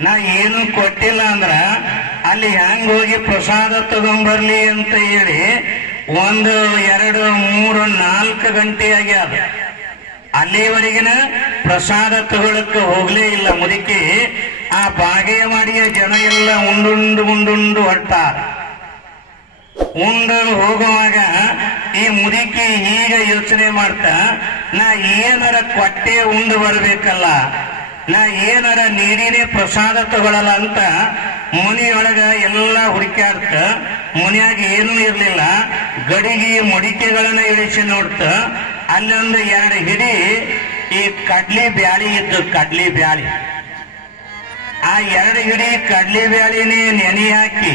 ನಾ ಏನು ಕೊಟ್ಟಿಲ್ಲ ಅಂದ್ರ ಅಲ್ಲಿ ಹೆಂಗ್ ಹೋಗಿ ಪ್ರಸಾದ ತಗೊಂಬರ್ಲಿ ಅಂತ ಹೇಳಿ ಒಂದು, ಎರಡು, ಮೂರು, ನಾಲ್ಕು ಗಂಟೆ ಆಗ್ಯಾದ. ಅಲ್ಲಿವರೆಗಿನ ಪ್ರಸಾದ ತಗೊಳಕ್ಕೆ ಹೋಗ್ಲೇ ಇಲ್ಲ. ಮುದುಕಿ ಆ ಬಾಗೇವಾಡಿಯ ಜನ ಎಲ್ಲ ಉಂಡುಂಡು ಉಂಡುಂಡು ಹೊರಟಾರ. ಉಂಡು ಹೋಗುವಾಗ ಈ ಮುದುಕಿ ಈಗ ಯೋಚನೆ ಮಾಡ್ತಾ, ನಾ ಏನರ ಕೊಟ್ಟೆ ಉಂಡು ಬರ್ಬೇಕಲ್ಲ ನಾ ಏನಾರ ನೀರಿನೇ ಪ್ರಸಾದ ತಗೊಳಲ್ಲ ಅಂತ ಮುನಿಯೊಳಗ ಎಲ್ಲ ಹುಡುಕ್ಯಾಡ್ತ, ಮುನಿಯಾಗ ಏನೂ ಇರಲಿಲ್ಲ. ಗಡಿಗೆ ಮಡಿಕೆಗಳನ್ನ ಇಳಿಸಿ ನೋಡ್ತ ಅಲ್ಲೊಂದು ಎರಡು ಹಿಡಿ ಈ ಕಡ್ಲಿ ಬ್ಯಾಳಿ ಇದ್ದು ಕಡ್ಲಿ ಬ್ಯಾಳಿ. ಆ ಎರಡು ಹಿಡಿ ಕಡ್ಲಿ ಬ್ಯಾಳಿನೇ ನೆನೆ ಹಾಕಿ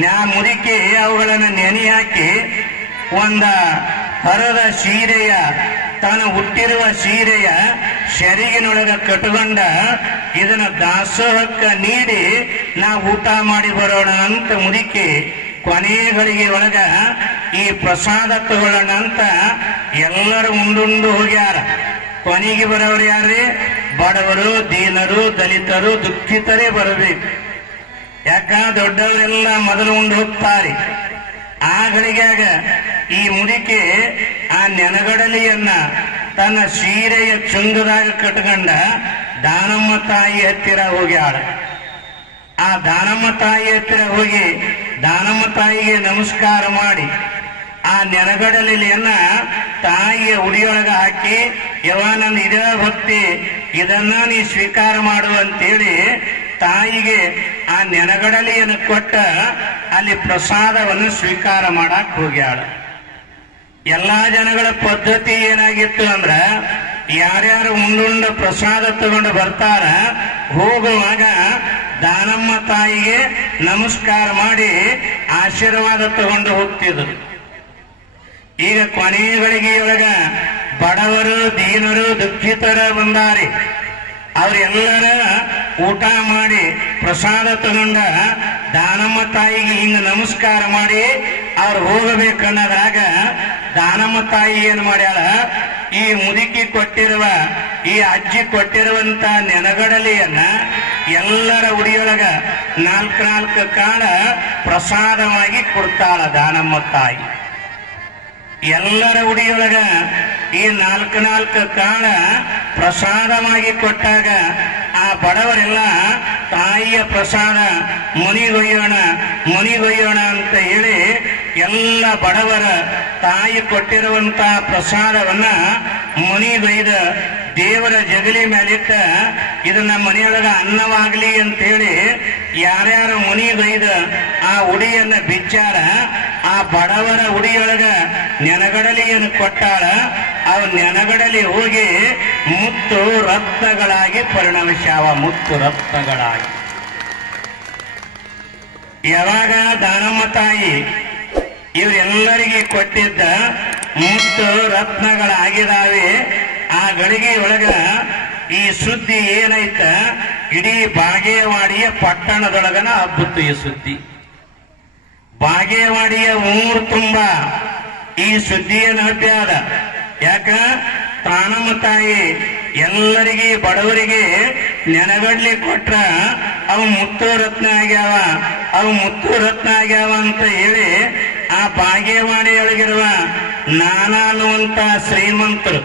ನ್ಯಾ ಮುರಿಕೆ ಅವುಗಳನ್ನು ನೆನೆ ಹಾಕಿ, ಒಂದ ಹರದ ಸೀರೆಯ ತಾನು ಹುಟ್ಟಿರುವ ಸೀರೆಯ ಸೆರಗಿನೊಳಗ ಕಟ್ಕೊಂಡ ಇದನ್ನ ದಾಸೋಹಕ್ಕ ನೀಡಿ ನಾವು ಊಟ ಮಾಡಿ ಬರೋಣ ಅಂತ ಮುದುಕಿ ಕೊನೆಗಳಿಗೆ ಒಳಗ ಈ ಪ್ರಸಾದ ತಗೊಳ್ಳೋಣ ಅಂತ ಎಲ್ಲರೂ ಉಂಡುಂಡು ಹೋಗ್ಯಾರ. ಕೊನೆಗೆ ಬರೋರು ಯಾರ್ರಿ? ಬಡವರು, ದೀನರು, ದಲಿತರು, ದುಃಖಿತರೇ ಬರಬೇಕು. ಯಾಕ? ದೊಡ್ಡವರೆಲ್ಲ ಮೊದಲು ಉಂಡು ಹೋಗ್ತಾರೆ. ಆ ಗಳಿಗ್ಯಾಗ ಈ ಮುಡಿಕೆ ಆ ನೆನಗಡಲಿಯನ್ನ ತನ್ನ ಸೀರೆಯ ಚುಂಗದಾಗ ಕಟ್ಕೊಂಡ ದಾನಮ್ಮ ತಾಯಿ ಹತ್ತಿರ ಹೋಗ್ಯಾಳ ಆ ದಾನಮ್ಮ ತಾಯಿ ಹತ್ತಿರ ಹೋಗಿ ದಾನಮ್ಮ ತಾಯಿಗೆ ನಮಸ್ಕಾರ ಮಾಡಿ, ಆ ನೆನಗಡಲಿಯನ್ನ ತಾಯಿಯ ಉಡಿಯೊಳಗ ಹಾಕಿ ಯವ ನನ್ನ ಇದೇ ಭಕ್ತಿ, ಇದನ್ನ ನೀ ಸ್ವೀಕಾರ ಮಾಡು ಅಂತೇಳಿ ತಾಯಿಗೆ ಆ ನೆನಗಡಲಿಯನ್ನು ಕೊಟ್ಟ ಅಲ್ಲಿ ಪ್ರಸಾದವನ್ನು ಸ್ವೀಕಾರ ಮಾಡಕ್ ಹೋಗ್ಯಾಳ ಎಲ್ಲಾ ಜನಗಳ ಪದ್ಧತಿ ಏನಾಗಿತ್ತು ಅಂದ್ರ ಯಾರ್ಯಾರು ಉಂಡುಂಡ ಪ್ರಸಾದ ತಗೊಂಡು ಬರ್ತಾರ, ಹೋಗುವಾಗ ದಾನಮ್ಮ ತಾಯಿಗೆ ನಮಸ್ಕಾರ ಮಾಡಿ ಆಶೀರ್ವಾದ ತಗೊಂಡು ಹೋಗ್ತಿದ್ರು. ಈಗ ಕೊನೆಗಳಿಗೆ ಒಳಗ ಬಡವರು, ದೀನರು, ದುಃಖಿತರ ಬಂದಾರೆ. ಅವರೆಲ್ಲರ ಊಟ ಮಾಡಿ ಪ್ರಸಾದ ತಗೊಂಡ ದಾನಮ್ಮ ತಾಯಿಗೆ ಹಿಂಗ ನಮಸ್ಕಾರ ಮಾಡಿ ಅವ್ರು ಹೋಗಬೇಕನ್ನೋದ್ರಾಗ ದಾನಮ್ಮ ತಾಯಿ ಏನ್ ಮಾಡ್ಯಾಳ? ಈ ಮುದುಕಿ ಕೊಟ್ಟಿರುವ, ಈ ಅಜ್ಜಿ ಕೊಟ್ಟಿರುವಂತ ನೆನಗಡಲಿಯನ್ನ ಎಲ್ಲರ ಉಡಿಯೊಳಗ ನಾಲ್ಕು ನಾಲ್ಕು ಕಾಳ ಪ್ರಸಾದವಾಗಿ ಕೊಡ್ತಾಳ ದಾನಮ್ಮ ತಾಯಿ. ಎಲ್ಲರ ಉಡಿಯೊಳಗ ಈ ನಾಲ್ಕು ನಾಲ್ಕು ಕಾಳ ಪ್ರಸಾದವಾಗಿ ಕೊಟ್ಟಾಗ ಆ ಬಡವರೆಲ್ಲ ತಾಯಿಯ ಪ್ರಸಾದ ಮುನಿಗೊಯ್ಯೋಣ ಮುನಿಗೊಯ್ಯೋಣ ಅಂತ ಹೇಳಿ ಎಲ್ಲ ಬಡವರ ತಾಯಿ ಕೊಟ್ಟಿರುವಂತ ಪ್ರಸಾದವನ್ನ ಮುನಿ ಬೈದ ದೇವರ ಜಗಲಿ ಮೇಲಿಟ್ಟ ಇದು ನಮ್ಮ ಮನೆಯೊಳಗ ಅನ್ನವಾಗ್ಲಿ ಅಂತೇಳಿ ಯಾರ್ಯಾರು ಮುನಿಗೊಯ್ದ ಆ ಉಡಿಯನ್ನ ಬಿಚ್ಚಾರ, ಆ ಬಡವರ ಉಡಿಯೊಳಗ ನೆನಗಡಲಿಯನ್ನು ಕೊಟ್ಟಾಳ ಅವು ನೆನಗಡಲಿ ಹೋಗಿ ಮುತ್ತು ರತ್ನಗಳಾಗಿ ಪರಿಣಮಿಸ್ಯಾವ, ಮುತ್ತು ರತ್ನಗಳಾಗಿ. ಯಾವಾಗ ದಾನಮ್ಮ ತಾಯಿ ಇವರೆಲ್ಲರಿಗೆ ಕೊಟ್ಟಿದ್ದ ಮುತ್ತು ರತ್ನಗಳಾಗಿದಾವೆ ಆ ಗಳಿಗೆ ಒಳಗ ಈ ಸುದ್ದಿ ಏನೈತ? ಇಡೀ ಬಾಗೇವಾಡಿಯ ಪಟ್ಟಣದೊಳಗನ ಹಬ್ಬತ್ತು ಈ ಸುದ್ದಿ. ಬಾಗೇವಾಡಿಯ ಊರು ತುಂಬ ಈ ಸುದ್ದಿಯನ್ನ ಹಬ್ಬ್ಯಾದ ಯಾಕ? ತಾನಮ್ಮ ತಾಯಿ ಎಲ್ಲರಿಗೆ, ಬಡವರಿಗೆ ನೆನಗಡ್ಲಿ ಕೊಟ್ರ ಅವು ಮುತ್ತು ರತ್ನ ಆಗ್ಯಾವ, ಅವು ಮುತ್ತು ರತ್ನ ಆಗ್ಯಾವ ಅಂತ ಹೇಳಿ ಆ ಬಾಗೇವಾಡಿಯೊಳಗಿರುವ ನಾನಾ ಅನ್ನುವಂತ ಶ್ರೀಮಂತರು.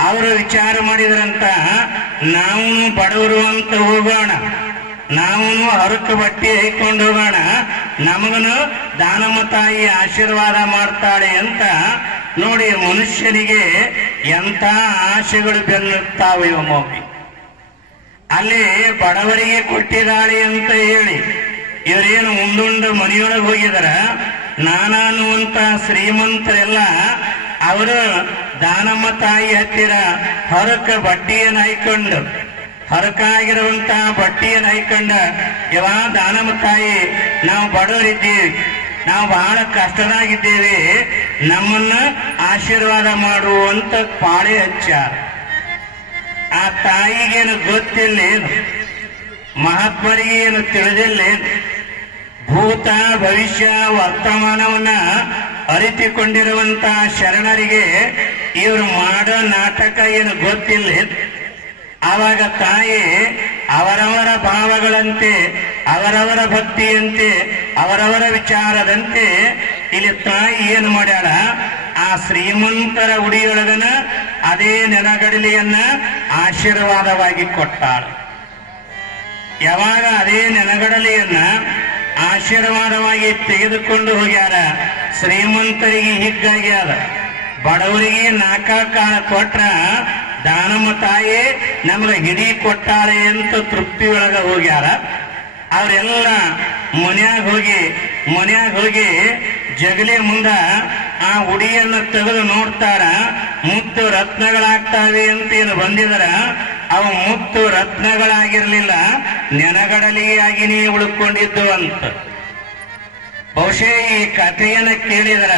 ಅವರು ವಿಚಾರ ಮಾಡಿದ್ರಂತ ನಾವು ಬಡವರು ಅಂತ ಹೋಗೋಣ. ನಾವು ಹರಕ ಬಟ್ಟೆ ಹೈಕೊಂಡು ಹೋಗೋಣ. ನಮಗನು ದಾನಮ್ಮ ತಾಯಿ ಆಶೀರ್ವಾದ ಮಾಡ್ತಾಳೆ ಅಂತ ನೋಡಿ ಮನುಷ್ಯನಿಗೆ ಎಂಥ ಆಶೆಗಳು ಬೆನ್ನುತ್ತಾವೆ ಒಮ್ಮೊಮ್ಮೆ ಅಲ್ಲಿ ಬಡವರಿಗೆ ಕೊಟ್ಟಿದ್ದಾಳೆ ಅಂತ ಹೇಳಿ, ಇವರೇನು ಮುಂದೊಂದು ಮನೆಯೊಳಗೆ ಹೋಗಿದಾರ? ನಾನಾ ಅನ್ನುವಂತ ಶ್ರೀಮಂತರೆಲ್ಲ ಅವರು ದಾನಮ್ಮ ತಾಯಿ ಹತ್ತಿರ ಹೊರಕ ಬಟ್ಟಿಯನ್ನು ಹಾಯ್ಕೊಂಡು ಹೊರಕಾಗಿರುವಂತ ಬಟ್ಟಿಯನ್ನು ಹಾಯ್ಕೊಂಡ ಯಾವ ದಾನಮ್ಮ ತಾಯಿ, ನಾವು ಬಡವರಿದ್ದೀವಿ, ನಾವು ಬಹಳ ಕಷ್ಟದಾಗಿದ್ದೇವೆ, ನಮ್ಮನ್ನ ಆಶೀರ್ವಾದ ಮಾಡುವಂತ ಪಾಳೆ ಹಚ್ಚಾರ. ಆ ತಾಯಿಗೇನು ಗೊತ್ತಿಲ್ಲೇನು? ಮಹಾತ್ಮರಿಗೆ ಏನು ತಿಳಿದಿಲ್ಲೇನು? ಭೂತ, ಭವಿಷ್ಯ, ವರ್ತಮಾನವನ್ನ ಅರಿತುಕೊಂಡಿರುವಂತ ಶರಣರಿಗೆ ಇವರು ಮಾಡೋ ನಾಟಕ ಏನು ಗೊತ್ತಿಲ್ಲ ಆವಾಗ ತಾಯಿ ಅವರವರ ಭಾವಗಳಂತೆ, ಅವರವರ ಭಕ್ತಿಯಂತೆ, ಅವರವರ ವಿಚಾರದಂತೆ ಇಲ್ಲಿ ತಾಯಿ ಏನು ಮಾಡ್ಯಾಳ? ಆ ಶ್ರೀಮಂತರ ಉಡಿಯೊಳಗನ ಅದೇ ನೆನಗಡಲಿಯನ್ನ ಆಶೀರ್ವಾದವಾಗಿ ಕೊಟ್ಟಾಳ. ಯಾವಾಗ ಅದೇ ನೆನಗಡಲಿಯನ್ನ ಆಶೀರ್ವಾದವಾಗಿ ತೆಗೆದುಕೊಂಡು ಹೋಗ್ಯಾರ. ಶ್ರೀಮಂತರಿಗೆ ಹಿಗ್ಗಾಗ್ಯಾರ ಬಡವರಿಗೆ ನಾಕಾ ಕಾಳ ಕೊಟ್ರ, ದಾನಮ್ಮ ತಾಯಿ, ನಮಗೆ ಹಿಡಿ ಕೊಟ್ಟಾಳೆ ಅಂತ ತೃಪ್ತಿ ಒಳಗ ಹೋಗ್ಯಾರ. ಅವರೆಲ್ಲ ಮನ್ಯಾಗ ಹೋಗಿ ಮನ್ಯಾಗ ಹೋಗಿ ಜಗಲಿ ಮುಂದ ಆ ಉಡಿಯನ್ನು ತೆಗೆದು ನೋಡ್ತಾರ. ಮುತ್ತು ರತ್ನಗಳಾಗ್ತಾವೆ ಅಂತ ಏನು ಬಂದಿದರ. ಅವು ಮುತ್ತು ರತ್ನಗಳಾಗಿರ್ಲಿಲ್ಲ ನೆನಗಡಲಿಯಾಗಿನೇ ಉಳ್ಕೊಂಡಿದ್ದು ಅಂತ. ಬಹುಶಃ ಈ ಕಥೆಯನ್ನ ಕೇಳಿದರ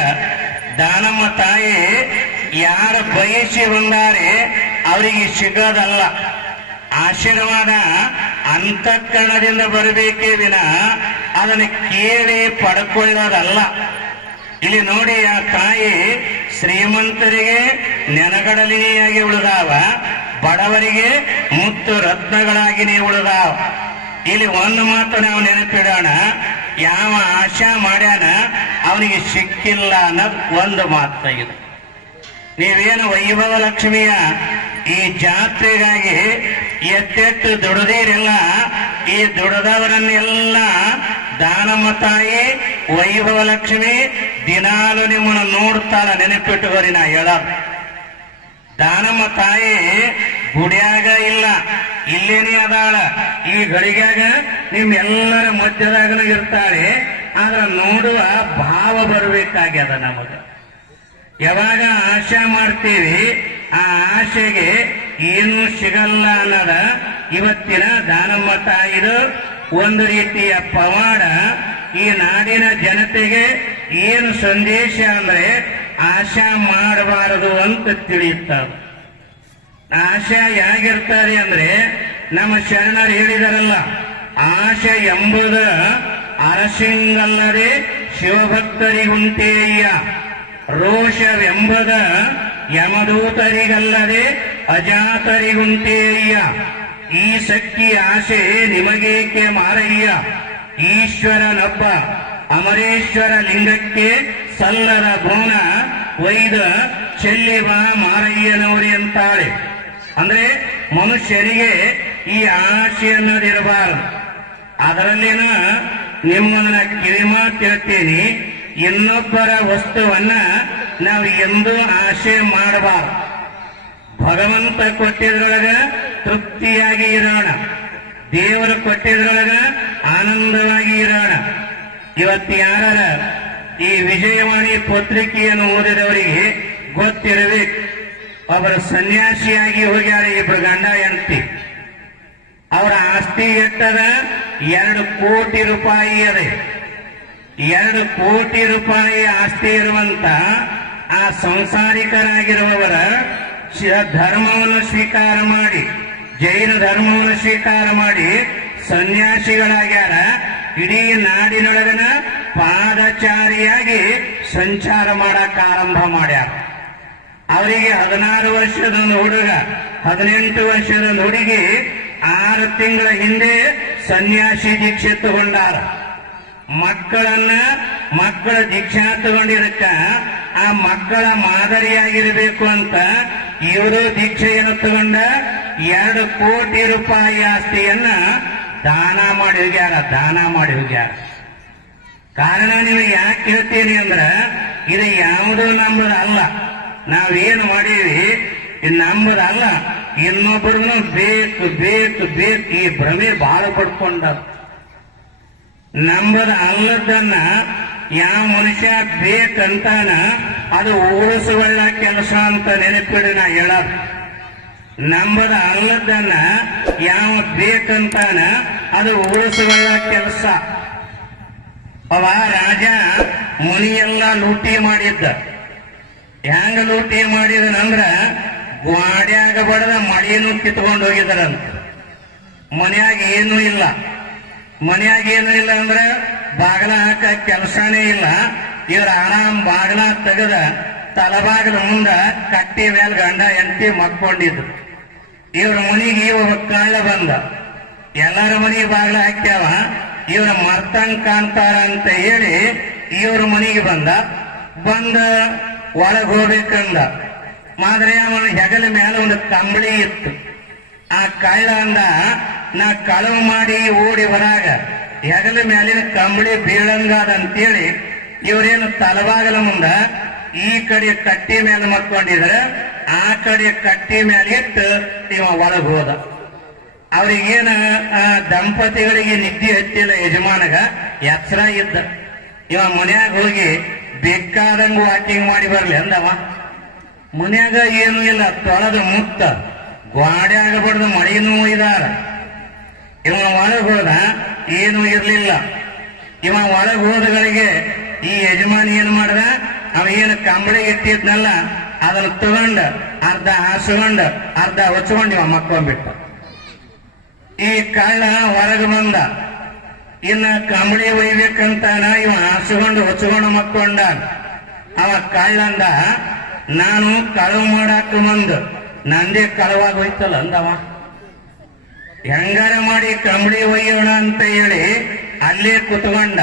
ದಾನಮ್ಮ ತಾಯಿ, ಯಾರು ಬಯಸಿ ಬಂದಾರೆ ಅವರಿಗೆ ಸಿಗೋದಲ್ಲ. ಆಶೀರ್ವಾದ ಅಂತಃಕರಣದಿಂದ ಬರಬೇಕೇ ವಿನ ಅದನ್ನು ಕೇಳಿ ಪಡ್ಕೊಳ್ಳೋದಲ್ಲ. ಇಲ್ಲಿ ನೋಡಿ ಆ ತಾಯಿ ಶ್ರೀಮಂತರಿಗೆ ನೆನಗಡಲಿಯಾಗಿ ಉಳಿದಾವ. ಬಡವರಿಗೆ ಮುತ್ತು ರತ್ನಗಳಾಗಿನೇ ಉಳಿದ. ಇಲ್ಲಿ ಒಂದು ಮಾತು ನಾವು ನೆನಪಿಡೋಣ. ಯಾವ ಆಶಾ ಮಾಡ್ಯಾನ? ಅವನಿಗೆ ಸಿಕ್ಕಿಲ್ಲ ಅನ್ನೋದು ಒಂದು ಮಾತಾಗಿದೆ ನೀವೇನು ವೈಭವ ಲಕ್ಷ್ಮಿಯ? ಈ ಜಾತ್ರೆಗಾಗಿ ಎತ್ತೆಟ್ಟು ದುಡದಿರಲ್ಲ, ಈ ದುಡದವರನ್ನೆಲ್ಲ ದಾನಮ್ಮ ತಾಯಿ, ವೈಭವ ಲಕ್ಷ್ಮಿ ದಿನಾಲು ನಿಮ್ಮನ್ನು ನೋಡ್ತಾಳ ನೆನಪಿಟ್ಟುಕೊರಿ ನಾ ಹೇಳೋದು. ದಾನಮ್ಮ ತಾಯಿ ಗುಡಿಯಾಗ ಇಲ್ಲ. ಇಲ್ಲೇನೇ ಅದಾಳ. ಈ ಗಳಿಗ್ಯಾಗ ನಿಮ್ಮೆಲ್ಲರ ಮಧ್ಯದಾಗನು ಇರ್ತಾಳೆ. ಆದ್ರ ನೋಡುವ ಭಾವ ಬರಬೇಕಾಗ್ಯದ ನಮಗ. ಯಾವಾಗ ಆಶೆ ಮಾಡ್ತೀವಿ, ಆ ಆಶೆಗೆ ಏನು ಸಿಗಲ್ಲ ಅನ್ನದ ಇವತ್ತಿನ ದಾನಮ್ಮ ತಾಯಿದು ಒಂದು ರೀತಿಯ ಪವಾಡ ಈ ನಾಡಿನ ಜನತೆಗೆ ಏನು ಸಂದೇಶ ಅಂದ್ರೆ ಆಶಾ ಮಾಡಬಾರದು ಅಂತ ತಿಳಿಯುತ್ತಾವ ಆಶಾ ಯಾಗಿರ್ತಾರೆ ಅಂದ್ರೆ, ನಮ್ಮ ಶರಣರು ಹೇಳಿದಾರಲ್ಲ, ಆಶೆ ಎಂಬುದ ಅರಸಿಂಗಲ್ಲದೆ ಶಿವಭಕ್ತರಿಗುಂಟೇಯ್ಯ. ರೋಷವೆಂಬುದ ಯಮದೂತರಿಗಲ್ಲದೆ ಅಜಾತರಿಗುಂಟೇಯ್ಯ. ಈ ಶಕ್ತಿ ಆಶೆ ನಿಮಗೇಕೆ ಮಾರಯ್ಯ? ಈಶ್ವರನೊಬ್ಬ ಅಮರೇಶ್ವರ ಲಿಂಗಕ್ಕೆ ಸಲ್ಲದ ವೈದ ಒಯ್ದ ಚೆಲ್ಲಿವ ಮಾರಯ್ಯನವರಿ ಅಂತಾಳೆ. ಅಂದ್ರೆ ಮನುಷ್ಯನಿಗೆ ಈ ಆಶೆ ಅನ್ನೋದಿರಬಾರದು ಅದರಲ್ಲಿನ ನಿಮ್ಮನ್ನ ಕಿವಿಮಾ ಕೇಳ್ತೀನಿ ಇನ್ನೊಬ್ಬರ ವಸ್ತುವನ್ನ ನಾವು ಎಂದೂ ಆಶೆ ಮಾಡಬಾರ್ದು. ಭಗವಂತ ಕೊಟ್ಟಿದ್ರೊಳಗ ತೃಪ್ತಿಯಾಗಿ ಇರೋಣ. ದೇವರು ಕೊಟ್ಟಿದ್ರೊಳಗ ಆನಂದವಾಗಿ ಇರೋಣ. ಇವತ್ತು ಯಾರ ಈ ವಿಜಯವಾಣಿ ಪತ್ರಿಕೆಯನ್ನು ಓದಿದವರಿಗೆ ಗೊತ್ತಿರಬೇಕು. ಅವರ ಸನ್ಯಾಸಿಯಾಗಿ ಹೋಗ್ಯಾರ ಇಬ್ರು ಗಂಡ ಎಂತಿ ಅವರ ಆಸ್ತಿ ಎಟ್ಟದ ಎರಡು ಕೋಟಿ ರೂಪಾಯಿ ಅದೇ. ಎರಡು ಕೋಟಿ ರೂಪಾಯಿ ಆಸ್ತಿ ಇರುವಂತ ಆ ಸಂಸಾರಿಕರಾಗಿರುವವರ ಧರ್ಮವನ್ನು ಸ್ವೀಕಾರ ಮಾಡಿ, ಜೈನ ಧರ್ಮವನ್ನು ಸ್ವೀಕಾರ ಮಾಡಿ ಸನ್ಯಾಸಿಗಳಾಗ್ಯಾರ. ಇಡೀ ನಾಡಿನೊಳಗನ ಪಾದಚಾರಿಯಾಗಿ ಸಂಚಾರ ಮಾಡಕ್ಕೆ ಆರಂಭ ಮಾಡ್ಯಾರ. ಅವರಿಗೆ ಹದಿನಾರು ವರ್ಷದ ಒಂದು ಹುಡುಗ, ಹದಿನೆಂಟು ವರ್ಷದ ಹುಡುಗಿ, ಆರು ತಿಂಗಳ ಹಿಂದೆ ಸನ್ಯಾಸಿ ದೀಕ್ಷೆ ತಗೊಂಡಾರ. ಮಕ್ಕಳನ್ನ ಮಕ್ಕಳ ದೀಕ್ಷಾ ತಗೊಂಡಿರಕ್ಕ ಆ ಮಕ್ಕಳ ಮಾದರಿಯಾಗಿರಬೇಕು ಅಂತ ಇವರು ದೀಕ್ಷೆಯನ್ನು ತಗೊಂಡ ಎರಡು ಕೋಟಿ ರೂಪಾಯಿ ಆಸ್ತಿಯನ್ನ ದಾನ ಮಾಡಿ ಹೋಗ್ಯಾರ, ದಾನ ಮಾಡಿ ಹೋಗ್ಯಾರ. ಕಾರಣ ನಿಮಗೆ ಯಾಕೆ ಹೇಳ್ತೀನಿ ಅಂದ್ರ, ಇದು ಯಾವುದು ನಂಬುದಲ್ಲ ನಾವೇನು ಮಾಡೀವಿ ನಂಬುದಲ್ಲ ಇನ್ನೊಬ್ಬರನ್ನು ಬೇಕು ಬೇಕು ಬೇಕು, ಈ ಭ್ರಮೆ ಬಾಳ ಪಡ್ಕೊಂಡ ನಂಬದ ಅಲ್ಲದನ್ನ ಯಾವ ಮನುಷ್ಯ ಬೇಕಂತಾನ ಅದು ಉಳಿಸುವಳ್ಳ ಕೆಲಸ ಅಂತ ನೆನಪಿಡಿ ನಾ ಹೇಳೋದು. ನಂಬದ ಅಲ್ಲದನ್ನ ಯಾವ ಬೇಕಂತಾನ ಅದು ಉಳಿಸುವಳ್ಳ ಕೆಲಸ. ಅವ ರಾಜ ಮುನಿಯೆಲ್ಲ ಲೂಟಿ ಮಾಡಿದ್ದ. ಹೆಂಗ ಲೂಟಿ ಮಾಡಿದನಂದ್ರ ಗ್ವಾಡ್ಯಾಗ ಬಡದ ಮಳೆಯನ್ನು ಕಿತ್ಕೊಂಡು ಹೋಗಿದಾರಂತ ಮನೆಯಾಗ ಏನೂ ಇಲ್ಲ. ಮನೆಯಾಗ ಏನೂ ಇಲ್ಲ ಅಂದ್ರ ಬಾಗಲ ಹಾಕ ಕೆಲಸನೇ ಇಲ್ಲ. ಇವ್ರ ಆರಾಮ್ ಬಾಗಲ ತೆಗೆದ ತಲಬಾಗಲ ಮುಂದ ಕಟ್ಟಿ ಮೇಲೆ ಗಂಡ ಎಂಟಿ ಮಕ್ಕೊಂಡಿದ್ರು. ಇವ್ರ ಮನಿಗೆ ಇವ ಕಳ್ಳ ಬಂದ. ಎಲ್ಲರ ಮನೆಗೆ ಬಾಗಲ ಹಾಕ್ಯಾವ. ಇವ್ರ ಮರ್ತಂಕ ಅಂತಾರ ಅಂತ ಹೇಳಿ ಇವ್ರ ಮನೆಗೆ ಬಂದ. ಬಂದ, ಒಳಗ್ ಹೋಗ್ಬೇಕಂದ. ಮಾದರಿಯಮ್ಮನ ಹೆಗಲ ಮೇಲೆ ಒಂದು ಕಂಬಳಿ ಇತ್ತು. ಆ ಕಳ್ಳ ಅಂದ, ನಾ ಕಳವು ಮಾಡಿ ಓಡಿ ಬರಾಗ ಹೆಗಲ ಮೇಲಿನ ಕಂಬಳಿ ಬೀಳಂಗಾದ ಅಂತೇಳಿ ಇವರೇನು ತಲವಾಗಲ ಮುಂದ ಈ ಕಡೆ ಕಟ್ಟಿ ಮೇಲೆ ಮಕ್ಕೊಂಡಿದ್ರೆ, ಆ ಕಡೆ ಕಟ್ಟಿ ಮೇಲೆ ಇಟ್ಟು ಇವ ಒಳಗ್ ಹೋದ. ಅವ್ರಿಗೇನ ಆ, ದಂಪತಿಗಳಿಗೆ ನಿದ್ದೆ ಹತ್ತಿಲ್ಲ ಯಜಮಾನಗ ಎಚ್ಚರ ಇದ್ದ ಇವ ಮನ್ಯಾಗ ಹೋಗಿ ಬೇಕಾದಂಗ ವಾಕಿಂಗ್ ಮಾಡಿ ಬರ್ಲಿ ಅಂದವ. ಮನ್ಯಾಗ ಏನು ಇಲ್ಲ ತೊಳೆದ ಮುತ್ತ ಗ್ವಾಡ್ಯಾಗ ಬಡ್ದು ಮಳೆನೂ ಇದಾರ ಇವ ಒಳಗೆ ಹೋದ ಏನೂ ಇರ್ಲಿಲ್ಲ. ಇವ ಒಳಗೆ ಹೋದಗಳಿಗೆ ಈ ಯಜಮಾನಿ ಏನ್ ಮಾಡ್ದ ಅವ ಏನು ಕಂಬಳಿ ಇಟ್ಟಿದ್ನಲ್ಲ ಅದನ್ನ ತಗೊಂಡ ಅರ್ಧ ಹಾಸ್ಕೊಂಡ ಅರ್ಧ ಹೊಚ್ಕೊಂಡು ಇವ ಮಕ್ಕೊಂಡ್ಬಿಟ್ಟ. ಈ ಕಳ್ಳ ಹೊರಗೆ ಬಂದ. ಇನ್ನ ಕಂಬಳಿ ಒಯ್ಬೇಕಂತಾನ ಇವ ಹಾಸ್ಕೊಂಡು ಹೊಚ್ಕೊಂಡು ಮಕ್ಕೊಂಡ. ಅವ ಕಳ್ಳಂದ ನಾನು ಕಳವು ಮಾಡಾಕ ಬಂದು. ನಂದೇ ಕಳವಾಗಿ ಹೋಯ್ತಲ್ಲ ಅಂದವ. ಹೆಂಗಾರ ಮಾಡಿ ಕಂಬಳಿ ಒಯ್ಯೋಣ ಅಂತ ಹೇಳಿ ಅಲ್ಲೇ ಕುತ್ಕೊಂಡ.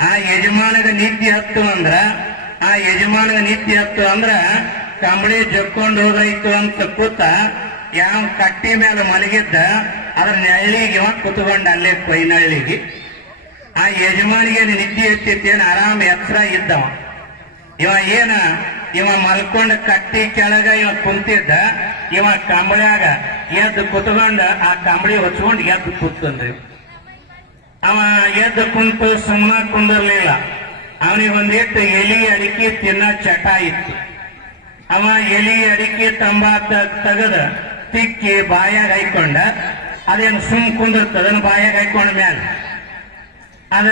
ಆ ಯಜಮಾನಗ ನೀತಿ ಹತ್ತು ಅಂದ್ರ, ಆ ಯಜಮಾನಗ ನೀತಿ ಹತ್ತು ಅಂದ್ರ ಕಂಬಳಿ ಜಕ್ಕೊಂಡು ಹೋದ್ರೈತು ಅಂತ ಕೂತ, ಯಾವ ಕಟ್ಟಿ ಮೇಲೆ ಮಲಗಿದ್ದ ಅದ್ರ ನೆಳ್ಳಿಗೆ ಇವ ಕುತ್ಕೊಂಡ ಅಲ್ಲೇ ಕೊಯ್ನಳ್ಳಿಗೆ, ಆ ಯಜಮಾನಿಗೆ ನಿದ್ದೆ ಹತ್ತಿತ್ತೇನು ಆರಾಮ್ ಎತ್ತರ ಇದ್ದವ. ಇವ ಏನ, ಇವ ಮಲ್ಕೊಂಡ ಕಟ್ಟಿ ಕೆಳಗ ಇವ ಕುಂತಿದ್ದ, ಇವ ಕಂಬಳಿಯಾಗ ಎದ್ದು ಕುತ್ಕೊಂಡ ಆ ಕಂಬಳಿ ಹೊಚ್ಕೊಂಡು ಎದ್ದು ಕೂತ್ಕೊಂಡ್ರಿ. ಅವ ಎದ್ದು ಕುಂತು ಸುಮ್ಮ ಕುಂದಿರ್ಲಿಲ್ಲ. ಅವನಿಗೆ ಒಂದಿಟ್ಟು ಎಲಿ ಅಡಿಕೆ ತಿನ್ನ ಚಟ ಇತ್ತು. ಅವ ಎಲಿ ಅಡಿಕೆ ತಂಬಾಕ ತಗದು ತಿಕ್ಕಿ ಬಾಯಾಗ ಹಾಕೊಂಡ ಅದೇನು ಸುಮ್ ಕುಂದಿರ್ತದೆ, ಅದನ್ನು ಬಾಯಾಗ ಹಾಕೊಂಡ ಮೇಲೆ ಅದ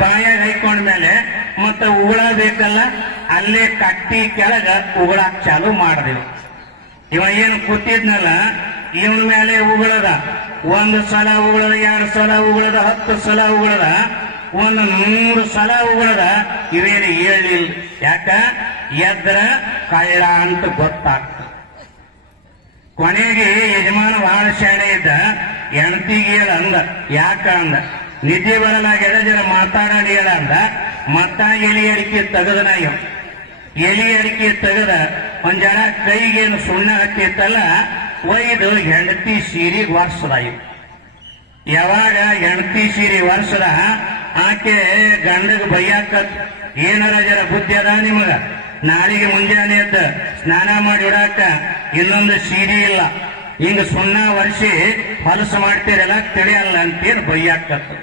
ಬಾಯಾಗ ಹಾಕೊಂಡ ಮೇಲೆ ಮತ್ತೆ ಉಗುಳ ಬೇಕಲ್ಲ, ಅಲ್ಲೇ ಕಟ್ಟಿ ಕೆಳಗ ಉಗುಳಾಕ್ ಚಾಲು ಮಾಡಿದೆವು. ಇವ ಏನು ಕೂತಿದ್ನಲ್ಲ, ಇವನ ಮೇಲೆ ಉಗುಳದ, ಒಂದು ಸಲ ಉಗುಳದ, ಎರಡು ಸಲ ಉಗುಳದ, ಹತ್ತು ಸಲ ಉಗುಳದ, ಒಂದು ನೂರು ಸಲ ಉಗುಳದ, ಇವೇನು ಹೇಳಿಲ್ಲ ಯಾಕ? ಎದ್ರ ಕಳ್ಳ ಅಂತ ಗೊತ್ತಾಗ್ತದೆ. ಕೊನೆಗೆ ಯಜಮಾನ ಬಹಳ ಶಾಣೆ ಇದ್ದ ಹೇಳ ಅಂದ, ಯಾಕ ಅಂದ? ನಿದ್ದೆ ಬರಲಾಗ್ಯದ ಜನ ಮಾತಾಡಿ ಹೇಳ ಅಂದ, ಮತ್ತ ಎಲಿ ಅಡಿಕೆ ತೆಗದನ ಇವ. ಎಲಿ ಅಡಿಕೆ ತೆಗದ ಒಂದ್ ಜನ ಕೈಗೇನು ಸುಣ್ಣ ಹತ್ತಿತ್ತಲ್ಲ, ಒಯ್ದು ಹೆಂಡತಿ ಸೀರೆ ವರ್ಷದ ಇವ್. ಯಾವಾಗ ಹೆಂಡತಿ ಸೀರೆ ವರ್ಷದ ಆಕೆ ಗಂಡಗ ಬೈಯಾಕ ಏನಾರ ಜರ ಬುದ್ಧಿ ಅದ ನಿಮಗ? ನಾಳಿಗೆ ಮುಂಜಾನೆ ಎದ್ದ ಸ್ನಾನ ಮಾಡಿ ಇಡಾಕ ಇನ್ನೊಂದು ಸೀರೆ ಇಲ್ಲ. ಹಿಂಗ ಸುಣ್ಣ ವರ್ಷಿ ಹೊಲಸು ಮಾಡ್ತೀರಲ್ಲ, ತಿಳಿಯಲ್ಲ ಅಂತೇಳಿ ಬೈಯಾಕತ್ತು.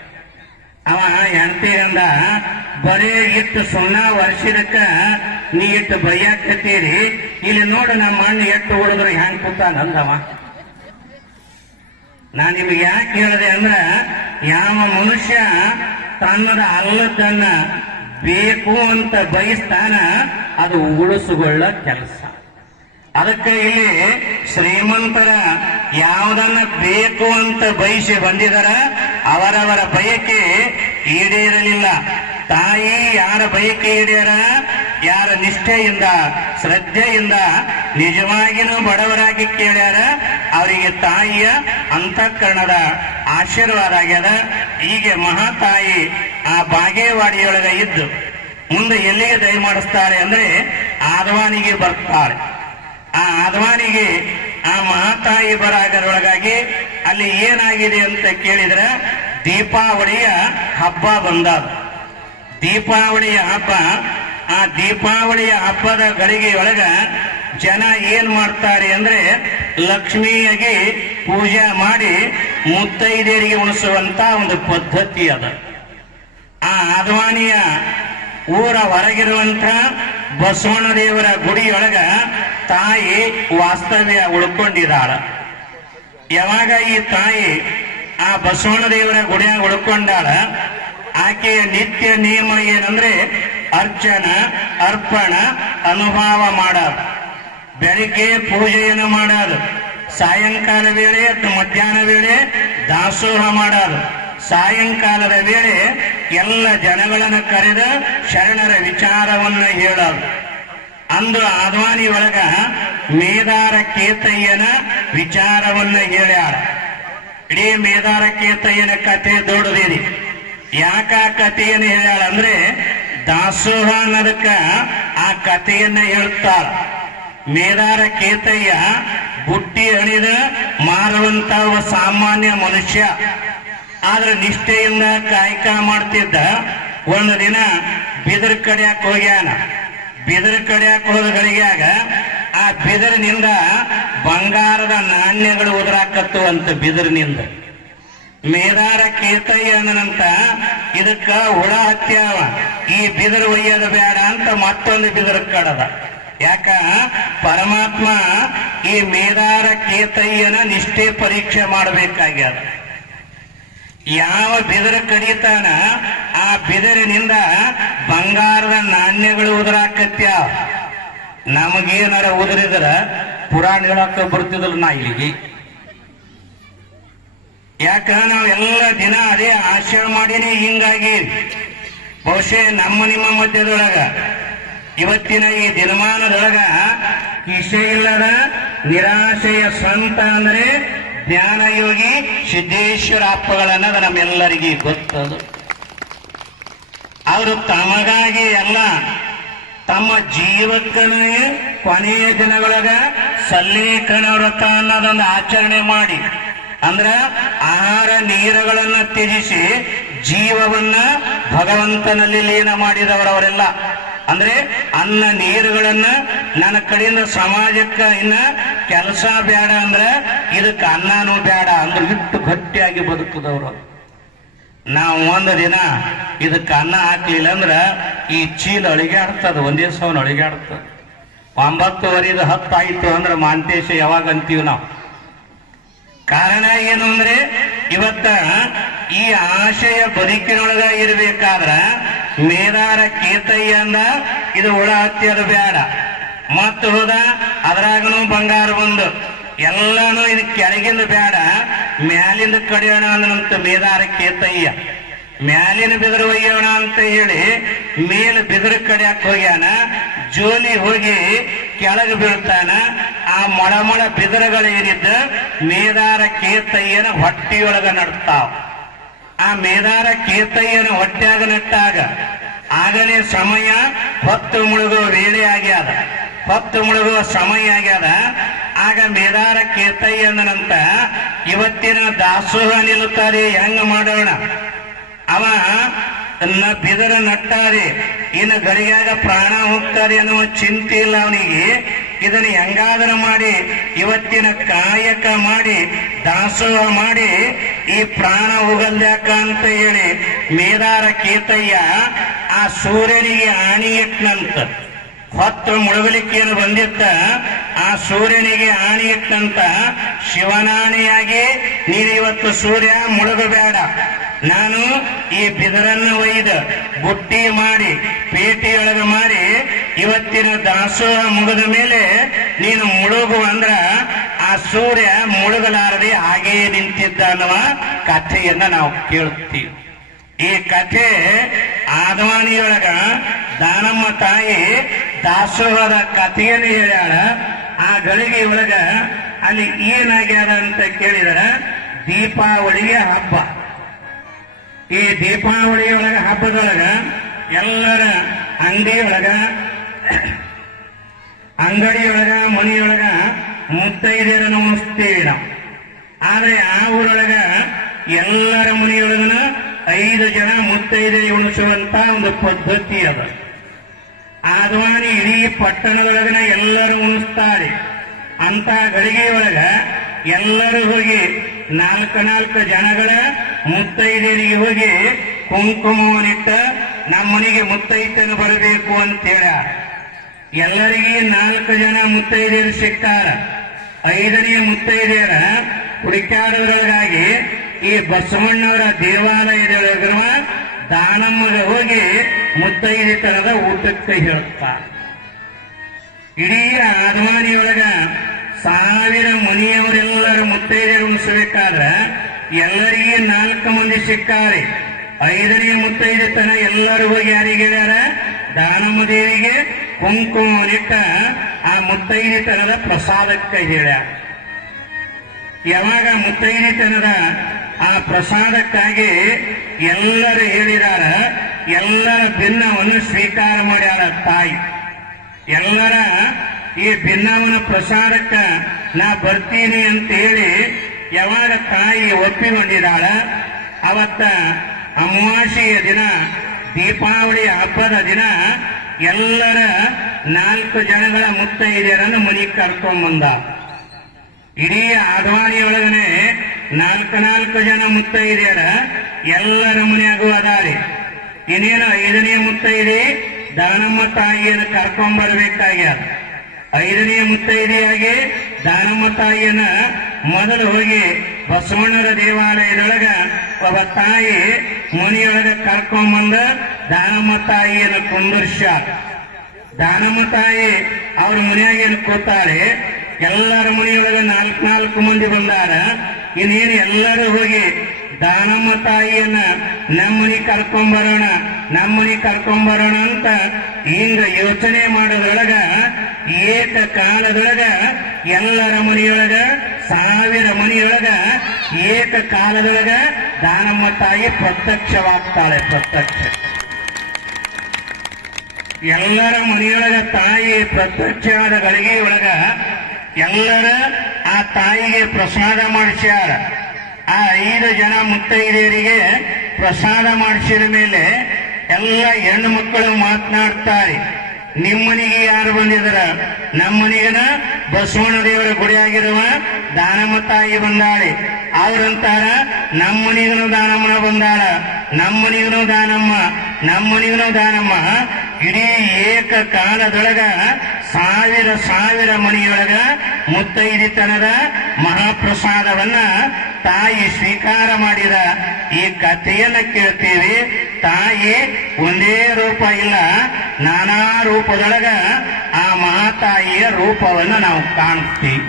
ಅವ ಹೆಂಡತಿ ಅಂದ, ಬರೇ ಇಟ್ಟು ಸುಣ್ಣ ವರ್ಷದಕ್ಕ ನೀ ಇಟ್ಟು ಬೈಯಾಕತ್ತೀರಿ. ಇಲ್ಲಿ ನೋಡು ನಮ್ಮ ಮಣ್ಣು ಎಟ್ಟು ಹೊಡೆದ್ರೆ ಹ್ಯಾಂಗ್ ಕೂತಾನಂದವ ನಾ ನಿಮ್ಗೆ ಯಾಕೆ ಹೇಳಿದೆ ಅಂದ್ರ, ಯಾವ ಮನುಷ್ಯ ತನ್ನದ ಅಲ್ಲದನ್ನ ಬೇಕು ಅಂತ ಬಯಸ್ತಾನ, ಅದು ಉಳಿಸಿಕೊಳ್ಳ ಕೆಲಸ. ಅದಕ್ಕೆ ಇಲ್ಲಿ ಶ್ರೀಮಂತರ ಯಾವುದನ್ನ ಬೇಕು ಅಂತ ಬಯಸಿ ಬಂದಿದಾರ, ಅವರವರ ಬಯಕೆ ಈಡೇರಲಿಲ್ಲ. ತಾಯಿ ಯಾರ ಬಯಕೆ ಈಡೇರ? ಯಾರ ನಿಷ್ಠೆಯಿಂದ, ಶ್ರದ್ಧೆಯಿಂದ, ನಿಜವಾಗಿನೂ ಬಡವರಾಗಿ ಕೇಳ್ಯಾರ? ಅವರಿಗೆ ತಾಯಿಯ ಅಂತಃಕರಣದ ಆಶೀರ್ವಾದ ಆಗ್ಯದ. ಹೀಗೆ ಮಹಾತಾಯಿ ಆ ಬಾಗೇವಾಡಿಯೊಳಗ ಇದ್ದು, ಮುಂದೆ ಎಲ್ಲಿಗೆ ದಯ ಮಾಡಿಸ್ತಾರೆ ಅಂದ್ರೆ ಆದವಾನಿಗೆ ಬರ್ತಾರೆ. ಆ ಅದ್ವಾನಿಗೆ ಆ ಮಹಾತಾಯಿ ಬರಾಗದೊಳಗಾಗಿ ಅಲ್ಲಿ ಏನಾಗಿದೆ ಅಂತ ಕೇಳಿದ್ರೆ ದೀಪಾವಳಿಯ ಹಬ್ಬ ಬಂದದ ದೀಪಾವಳಿಯ ಹಬ್ಬ, ಆ ದೀಪಾವಳಿಯ ಹಬ್ಬದ ಗಳಿಗೆಯೊಳಗ ಜನ ಏನ್ ಮಾಡ್ತಾರೆ ಅಂದ್ರೆ ಲಕ್ಷ್ಮಿಯಾಗಿ ಪೂಜೆ ಮಾಡಿ ಮುತ್ತೈದೆಯರಿಗೆ ಉಣಿಸುವಂತ ಒಂದು ಪದ್ಧತಿ ಅದ. ಆ ಆದ್ವಾನಿಯ ಊರ ಹೊರಗಿರುವಂತ ಬಸವಣ್ಣ ದೇವರ ಗುಡಿಯೊಳಗ ತಾಯಿ ವಾಸ್ತವ್ಯ ಉಳ್ಕೊಂಡಿದ್ದಾಳ. ಯಾವಾಗ ಈ ತಾಯಿ ಆ ಬಸವಣ್ಣ ದೇವರ ಗುಡಿಯಾಗ ಉಳ್ಕೊಂಡಾಳ, ಆಕೆಯ ನಿತ್ಯ ನಿಯಮ ಏನಂದ್ರೆ ಅರ್ಚನ, ಅರ್ಪಣ, ಅನುಭವ ಮಾಡಾರ ಬೆಳಿಗ್ಗೆ ಪೂಜೆಯನ್ನು ಮಾಡದು. ಸಾಯಂಕಾಲ ವೇಳೆ ಅಥವಾ ಮಧ್ಯಾಹ್ನ ವೇಳೆ ದಾಸೋಹ ಮಾಡದು. ಸಾಯಂಕಾಲದ ವೇಳೆ ಎಲ್ಲ ಜನಗಳನ್ನು ಕರೆದು ಶರಣರ ವಿಚಾರವನ್ನು ಹೇಳೋದು. ಅಂದು ಆದ್ವಾನಿ ಒಳಗ ಮೇದಾರ ಕೇತಯ್ಯನ ವಿಚಾರವನ್ನ ಹೇಳ್ಯಾರ. ಇಡೀ ಮೇದಾರ ಕೇತಯ್ಯನ ಕಥೆ ದೊಡ್ಡದೇನಿ ಯಾಕ ಕಥೆಯನ್ನು ಹೇಳ್ಯಾಳ ಅಂದ್ರೆ ದಾಸೋಹ ಅನ್ನೋದಕ್ಕ ಆ ಕಥೆಯನ್ನ ಹೇಳ್ತಾಳ. ಮೇದಾರ ಕೇತಯ್ಯ ಬುಟ್ಟಿ ಹಣಿದ ಮಾರುವಂತ ಸಾಮಾನ್ಯ ಮನುಷ್ಯ. ಆದ್ರೆ ನಿಷ್ಠೆಯಿಂದ ಕಾಯಕ ಮಾಡ್ತಿದ್ದ. ಒಂದು ದಿನ ಬಿದರ್ ಕಡಿಯಾಕ ಹೋಗ್ಯಾನ. ಬಿದಿರು ಕಡಿಯಾಕ ಹೋದ ಗಳಿಗೆಯಾಗ ಆ ಬಿದಿರಿನಿಂದ ಬಂಗಾರದ ನಾಣ್ಯಗಳು ಉದುರಾಕತ್ತು ಅಂತ ಬಿದಿರಿನಿಂದ. ಮೇದಾರ ಕೇತಯ್ಯ ಇದಕ್ಕ ಹುಳ ಹತ್ಯಾವ. ಈ ಬಿದಿರು ಒಯ್ಯದ ಬೇಡ ಅಂತ ಮತ್ತೊಂದು ಬಿದಿರು ಕಡದ. ಯಾಕ? ಪರಮಾತ್ಮ ಈ ಮೇದಾರ ಕೇತಯ್ಯನ ನಿಷ್ಠೆ ಪರೀಕ್ಷೆ ಮಾಡಬೇಕಾಗ್ಯದ. ಯಾವ ಬಿದರ ಕಡಿತಾನ ಆ ಬಿದರಿನಿಂದ ಬಂಗಾರದ ನಾಣ್ಯಗಳು ಉದುರಾಕತ್ಯ. ನಮಗೇನಾರ ಉದುರಿದ್ರ ಪುರಾಣ ಬರ್ತಿದ್ರು ನಾ ಇಲ್ಲಿಗೆ. ಯಾಕ ನಾವೆಲ್ಲ ದಿನ ಅದೇ ಆಶಯ ಮಾಡೀನಿ ಹಿಂಗಾಗಿ. ಬಹುಶಃ ನಮ್ಮ ನಿಮ್ಮ ಮಧ್ಯದೊಳಗ, ಇವತ್ತಿನ ಈ ದಿನಮಾನದೊಳಗ ಇಸೆ ಇಲ್ಲದ ನಿರಾಶೆಯ ಸ್ವಂತ ಅಂದ್ರೆ ಜ್ಞಾನಯೋಗಿ ಸಿದ್ದೇಶ್ವರ ಅಪ್ಪಗಳನ್ನದ ನಮ್ಮೆಲ್ಲರಿಗೆ ಗೊತ್ತದು. ಅವರು ತಮಗಾಗಿ ಎಲ್ಲ ತಮ್ಮ ಜೀವಕ್ಕನೇ ಕೊನೆಯ ದಿನಗಳಾಗ ಸಲ್ಲೇಖನ ವ್ರತ ಅನ್ನೋದೊಂದು ಆಚರಣೆ ಮಾಡಿ, ಅಂದ್ರ ಆಹಾರ ನೀರುಗಳನ್ನ ತ್ಯಜಿಸಿ ಜೀವವನ್ನ ಭಗವಂತನಲ್ಲಿ ಲೀನ ಮಾಡಿದವರವರೆಲ್ಲ. ಅಂದ್ರೆ ಅನ್ನ ನೀರುಗಳನ್ನ ನನ್ನ ಕಡೆಯಿಂದ ಸಮಾಜಕ್ಕ ಇನ್ನ ಕೆಲಸ ಬೇಡ ಅಂದ್ರೆ ಇದಕ್ಕೆ ಅನ್ನನೂ ಬೇಡ ಅಂದ್ರೆ ಇಟ್ಟು ಗಟ್ಟಿಯಾಗಿ ಬದುಕದವರು. ನಾವು ಒಂದು ದಿನ ಇದಕ್ಕೆ ಅನ್ನ ಹಾಕ್ಲಿಲ್ಲ ಅಂದ್ರೆ ಈ ಚೀಲ ಅಳಿಗಾಡ್ತದ, ಒಂದೇ ಸವನ್ ಅಳಿಗಾಡ್ತದ. ಒಂಬತ್ತುವರೆದು ಹತ್ತು ಆಯ್ತು ಅಂದ್ರೆ ಮಾಂತೇಶ ಯಾವಾಗ ಅಂತೀವಿ ನಾವು. ಕಾರಣ ಏನು ಅಂದ್ರೆ ಇವತ್ತ ಈ ಆಶಯ ಬದುಕಿನೊಳಗ ಇರ್ಬೇಕಾದ್ರ ಮೇದಾರ ಕೇತಯ್ಯ ಅಂದ, ಇದು ಹುಳ ಹತ್ತಿರ ಬೇಡ ಮತ್ತು ಹೋದ, ಅದ್ರಾಗನು ಬಂಗಾರ ಬಂದು. ಎಲ್ಲಾನು ಇದು ಕೆಳಗಿಂದ ಬೇಡ ಮ್ಯಾಲಿಂದ ಕಡಿಯೋಣ ಅಂತ ಮೇದಾರ ಕೇತಯ್ಯ. ಮ್ಯಾಲಿನ ಬಿದಿರು ಒಯ್ಯೋಣ ಅಂತ ಹೇಳಿ, ಮೇಲೆ ಬಿದಿರು ಕಡಿಯಾಕ ಹೋಗ್ಯಾನ, ಜೋಲಿ ಹೋಗಿ ಕೆಳಗೆ ಬೀಳ್ತಾನ, ಆ ಮೊಳ ಮೊಳ ಏನಿದ್ದ, ಮೇದಾರ ಕೇತಯ್ಯನ ಹೊಟ್ಟಿಯೊಳಗ ನಡ್ತಾವ. ಆ ಮೇದಾರ ಕೇತಯ್ಯನ ಹೊಟ್ಟ್ಯಾಗ ನಟ್ಟಾಗ ಆಗಲೇ ಸಮಯ ಹೊತ್ತು ಮುಳುಗೋ ವೇಳೆ ಆಗ್ಯಾದ. ಹೊತ್ತು ಮುಳುಗುವ ಸಮಯ ಆಗ್ಯದ ಆಗ ಮೇದಾರ ಕೇತಯ್ಯನಂತ ಇವತ್ತಿನ ದಾಸೋಹ ನಿಲ್ಲುತ್ತಾರೆ, ಹೆಂಗ ಮಾಡೋಣ? ಅವ ಬಿದರ ನಟ್ಟಾರಿ, ಇನ್ನು ಗರಿಯಾಗ ಪ್ರಾಣ ಹೋಗ್ತಾರೆ ಅನ್ನುವ ಚಿಂತೆ ಇಲ್ಲ ಅವನಿಗೆ. ಇದನ್ನು ಹೆಂಗಾದರೂ ಮಾಡಿ, ಇವತ್ತಿನ ಕಾಯಕ ಮಾಡಿ, ದಾಸೋಹ ಮಾಡಿ, ಈ ಪ್ರಾಣ ಹೋಗಲ್ಯಾಕ ಅಂತ ಹೇಳಿ ಮೇದಾರ ಕೇತಯ್ಯ ಆ ಸೂರ್ಯನಿಗೆ ಆಣಿ ಇಟ್ನಂತ ಹೊತ್ತು ಮುಳುಗಲಿಕ್ಕೇನು ಬಂದಿತ್ತ? ಆ ಸೂರ್ಯನಿಗೆ ಆಣಿ ಇಟ್ಟಂತ ಶಿವನಾಣಿಯಾಗಿ ನೀನು ಇವತ್ತು ಸೂರ್ಯ ಮುಳುಗಬೇಡ. ನಾನು ಈ ಬಿದರನ್ನು ಒಯ್ದ ಬುಟ್ಟಿ ಮಾಡಿ ಪೇಟಿಯೊಳಗ ಮಾಡಿ, ಇವತ್ತಿನ ದಾಸೋಹ ಮುಗಿದ ಮೇಲೆ ನೀನು ಮುಳುಗು ಅಂದ್ರ ಆ ಸೂರ್ಯ ಮುಳುಗಲಾರದೆ ಹಾಗೆಯೇ ನಿಂತಿದ್ದ ಅನ್ನುವ ಕಥೆಯನ್ನ ನಾವು ಕೇಳುತ್ತೀವಿ. ಈ ಕಥೆ ಆದವಾನಿಯೊಳಗ ದಾನಮ್ಮ ತಾಯಿ ದಾಸೋಹದ ಕಥೆಯನ್ನು ಹೇಳ್ಯಾಳ ಆ ಗಳಿಗೆ ಒಳಗ ಅಲ್ಲಿ ಏನಾಗ್ಯಾರ ಅಂತ ಕೇಳಿದರ. ದೀಪಾವಳಿಯ ಹಬ್ಬ. ಈ ದೀಪಾವಳಿಯೊಳಗ ಹಬ್ಬದೊಳಗ ಎಲ್ಲರ ಅಂಗಡಿಯೊಳಗ ಅಂಗಡಿಯೊಳಗ, ಮನೆಯೊಳಗ ಮುತ್ತೈದೆಯರನ್ನು ಉಣಿಸ್ತೀವಿ ನಾವು ಆದ್ರೆ ಆ ಊರೊಳಗ ಎಲ್ಲರ ಮನೆಯೊಳಗನ ಐದು ಜನ ಮುತ್ತೈದೆಯ ಉಣಿಸುವಂತ ಒಂದು ಪದ್ಧತಿ ಅದ. ಆದ್ವಾನಿ ಇಡೀ ಪಟ್ಟಣದೊಳಗನ ಎಲ್ಲರೂ ಉಣಿಸ್ತಾರೆ. ಅಂತ ಗಳಿಗೆಯೊಳಗ ಎಲ್ಲರೂ ಹೋಗಿ ನಾಲ್ಕು ನಾಲ್ಕು ಜನಗಳ ಮುತ್ತೈದೆಯರಿಗೆ ಹೋಗಿ ಕುಂಕುಮವನ್ನಿಟ್ಟ ನಮ್ಮನಿಗೆ ಮುತ್ತೈದೆಯನ್ನು ಬರಬೇಕು ಅಂತ ಹೇಳ್ಯಾರ ಎಲ್ಲರಿಗೆ ನಾಲ್ಕು ಜನ ಮುತ್ತೈದೆಯರು ಸಿಕ್ತಾರ. ಐದನೇ ಮುತ್ತೈದೆಯರ ಹುಡುಕಾಡೋದ್ರೊಳಗಾಗಿ ಈ ಬಸವಣ್ಣವರ ದೇವಾಲಯದೊಳಗಿರುವ ದಾನಮ್ಮಗೆ ಹೋಗಿ ಮುತ್ತೈದೆತನದ ಊಟಕ್ಕೆ ಹೇಳುತ್ತ. ಇಡೀ ಆದ್ವಾನಿಯೊಳಗ ಸಾವಿರ ಮನೆಯವರೆಲ್ಲರೂ ಮುತ್ತೈದೆಯರು ಉಣಿಸಬೇಕಾದ್ರೆ ಎಲ್ಲರಿಗೆ ನಾಲ್ಕು ಮಂದಿ ಸಿಕ್ಕಾರೆ. ಐದನೇ ಮುತ್ತೈದೆತನ ಎಲ್ಲರೂ ಹೋಗಿ ಯಾರಿಗೆ ಹೇಳ್ಯಾರ ದಾನಮ್ಮ ದೇವಿಗೆ ಕುಂಕುಮನಿಟ್ಟ ಆ ಮುತ್ತೈದೆತನದ ಪ್ರಸಾದಕ್ಕೆ ಹೇಳ್ಯಾರ. ಯಾವಾಗ ಮುತ್ತೈದೆತನದ ಆ ಪ್ರಸಾದಕ್ಕಾಗಿ ಎಲ್ಲರೂ ಹೇಳಿದಾರ ಎಲ್ಲರ ಭಿನ್ನವನ್ನು ಸ್ವೀಕಾರ ಮಾಡ್ಯಾಳ ತಾಯಿ. ಎಲ್ಲರ ಈ ಭಿನ್ನವನ ಪ್ರಸಾದಕ್ಕ ನಾ ಬರ್ತೀನಿ ಅಂತ ಹೇಳಿ ಯಾವಾಗ ತಾಯಿ ಒಪ್ಪಿಕೊಂಡಿದ್ದಾಳ? ಅವತ್ತ ಅಮಾವಾಸ್ಯೆಯ ದಿನ, ದೀಪಾವಳಿ ಹಬ್ಬದ ದಿನ ಎಲ್ಲರ ನಾಲ್ಕು ಜನಗಳ ಮುತ್ತೈದೆಯರನ್ನು ಮನೆಗೆ ಕರ್ಕೊಂಡ್ಬಂದ ಇಡೀ ಆಡ್ವಾಣಿಯೊಳಗನೆ ನಾಲ್ಕು ನಾಲ್ಕು ಜನ ಮುತ್ತೈದೆಯರ ಎಲ್ಲರ ಮನೆಯಾಗೂ ಅದಾರಿ ಇನ್ನೇನು ಐದನೇ ಮುತ್ತೈದೆ ದಾನಮ್ಮ ತಾಯಿಯನ್ನು ಕರ್ಕೊಂಡ್ಬರ್ಬೇಕಾಗ್ಯಾರ ಐದನೇ ಮುತ್ತೈದೆಯಾಗಿ ದಾನಮ್ಮ ತಾಯಿಯನ್ನ ಮೊದಲು ಹೋಗಿ ಬಸವಣ್ಣರ ದೇವಾಲಯದೊಳಗ ಒಬ್ಬ ತಾಯಿ ಮನೆಯೊಳಗ ಕರ್ಕೊಂಡ್ಬಂದ ದಾನಮ್ಮ ತಾಯಿಯನ್ನು ಕುಂದರ್ಶ. ದಾನಮ್ಮ ತಾಯಿ ಅವ್ರ ಮನೆಯಾಗೇನು ಕೂತಾಳೆ? ಎಲ್ಲರ ಮನೆಯೊಳಗೆ ನಾಲ್ಕು ನಾಲ್ಕು ಮಂದಿ ಬಂದಾರ. ಇನ್ನೇನು ಎಲ್ಲರೂ ಹೋಗಿ ದಾನಮ್ಮ ತಾಯಿಯನ್ನ ನಮ್ಮನಿ ಕರ್ಕೊಂಬರೋಣ ನಮ್ಮನಿ ಕರ್ಕೊಂಬರೋಣ ಅಂತ ಹಿಂಗ ಯೋಚನೆ ಮಾಡೋದ್ರೊಳಗ ಏಕ ಕಾಲದೊಳಗ ಎಲ್ಲರ ಮನೆಯೊಳಗ, ಸಾವಿರ ಮನೆಯೊಳಗ ಏಕ ಕಾಲದೊಳಗ ದಾನಮ್ಮ ತಾಯಿ ಪ್ರತ್ಯಕ್ಷವಾಗ್ತಾಳೆ, ಪ್ರತ್ಯಕ್ಷ. ಎಲ್ಲರ ಮನೆಯೊಳಗ ತಾಯಿ ಪ್ರತ್ಯಕ್ಷವಾದ ಗಳಿಗೆ ಒಳಗ ಎಲ್ಲರ ಆ ತಾಯಿಗೆ ಪ್ರಸಾದ ಮಾಡಿಸ್ಯಾರ. ಆ ಐದು ಜನ ಮುತ್ತೈದೆಯರಿಗೆ ಪ್ರಸಾದ ಮಾಡಿಸಿದ ಮೇಲೆ ಎಲ್ಲ ಹೆಣ್ಣು ಮಕ್ಕಳು ಮಾತನಾಡ್ತಾರೆ ನಿಮ್ಮನಿಗೆ ಯಾರು ಬಂದಿದ್ರ? ನಮ್ಮನಿಗನ ಬಸವಣ್ಣ ದೇವರ ಗುಡಿಯಾಗಿರುವ ದಾನಮ್ಮ ತಾಯಿ ಬಂದಾಳೆ. ಅವ್ರಂತಾರ ನಮ್ಮನಿಗನು ದಾನಮ್ಮನ ಬಂದಾಳ. ನಮ್ಮನಿಗನು ದಾನಮ್ಮ. ನಮ್ಮನಿಗನು ದಾನಮ್ಮ. ಇಡೀ ಏಕ ಕಾಲದೊಳಗ ಸಾವಿರ ಸಾವಿರ ಮನೆಯೊಳಗ ಮುತ್ತೈದಿತನದ ಮಹಾಪ್ರಸಾದವನ್ನ ತಾಯಿ ಸ್ವೀಕಾರ ಮಾಡಿದ ಈ ಕಥೆಯನ್ನ ಕೇಳ್ತೀವಿ. ತಾಯಿ ಒಂದೇ ರೂಪ ಇಲ್ಲ, ನಾನಾ ರೂಪದೊಳಗ ಆ ಮಹಾತಾಯಿಯ ರೂಪವನ್ನು ನಾವು ಕಾಣ್ತೀವಿ